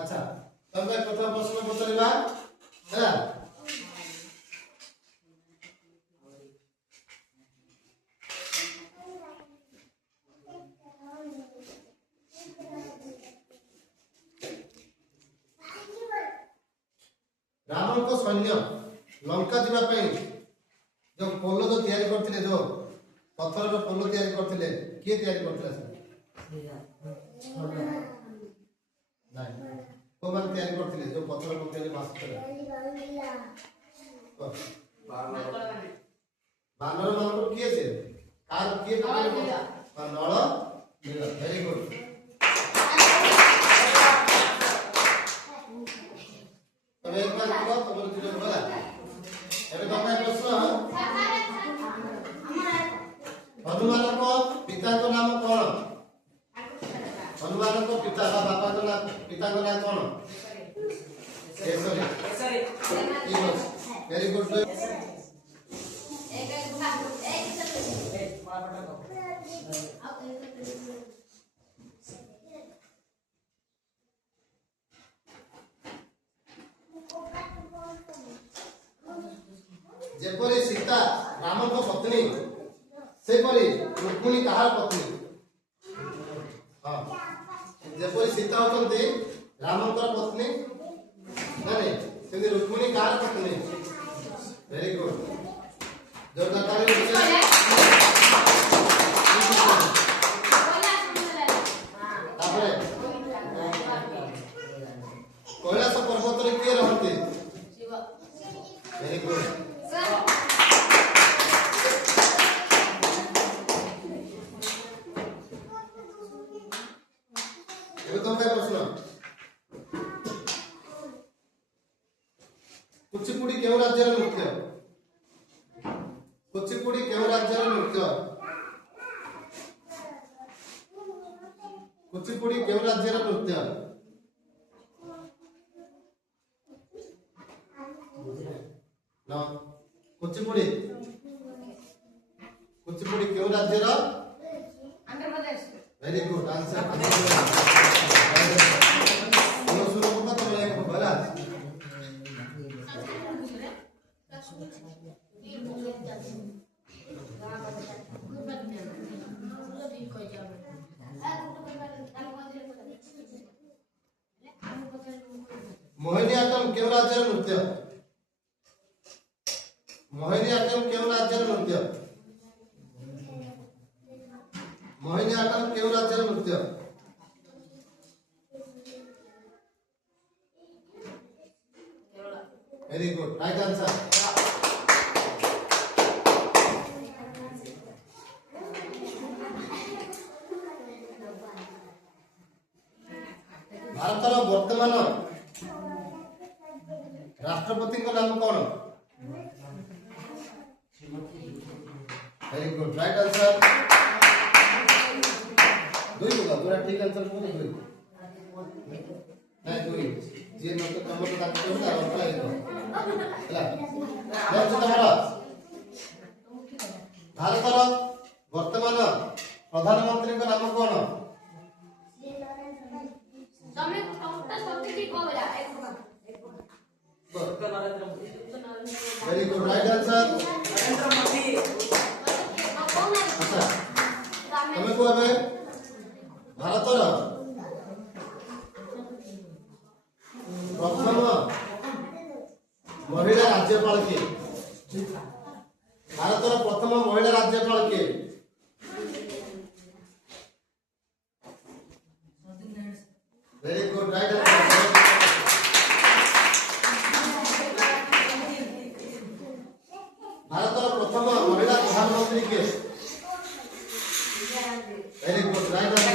আচ্ছা তবে প্রথম প্রশ্ন পচারিবা ହେଲା रावण को सैन्य लंका जीवा पई जो पोलो जो तैयारी करथिले जो पत्थर रो पोलो तैयारी करथिले के तैयारी करथिले नहीं को मान तैयारी करथिले जो पत्थर को तैयारी मास्टर बानर मान को किए छे कार के नळ वेरी गुड तबे एक बार को तबर दिलो होला एबे तमे प्रश्न हनुमान को पिता को नाम कौन हनुमान को पिता का बापा को नाम पिता को नाम कौन केसरी वेरी गुड जेपरी सीता राम को पत्नी से परी रुक्मिणी कहार पत्नी हां जेपरी सीता होतंती राम को पत्नी नहीं सेंदी रुक्मिणी कहार पत्नी वेरी गुड जोरदार ताली बजाओ तापरे कैलाश पर्वत रे के रहते शिव वेरी गुड कुचिपुड़ी केउ राज्य नृत्य कुचिपुड़ी केउ राज्य नृत्य कुचिपुड़ी केउ राज्य नृत्य ना कुचिपुड़ी कुचिपुड़ी केउ राज्य Andhra Pradesh very good answer Mohiniyattam केउ राज्य नृत्य मोहिनीअट्टम केउ राज्य नृत्य मोहिनीअट्टम केउ राज्य नृत्य वेरी गुड राइट आंसर भारतर वर्तमान राष्ट्रपति को नाम कौन वेरी गुड राइट आंसर दुई बोला पूरा ठीक आंसर बोलो दुई नहीं दुई जे मत तम तो ताको बोला और पलाई तो हला नेक्स्ट तमरा भारतर वर्तमान प्रधानमंत्री को नाम कौन समय टोटा शब्द की बोला very good right answer Narendra Modi अच्छा तमे को अबे भारतर प्रथम महिला राज्यपाल के भारतर प्रथम महिला राज्यपाल के वेरी गुड राइट आंसर भारतर प्रथम महिला प्रधानमंत्री के वेरी गुड राइट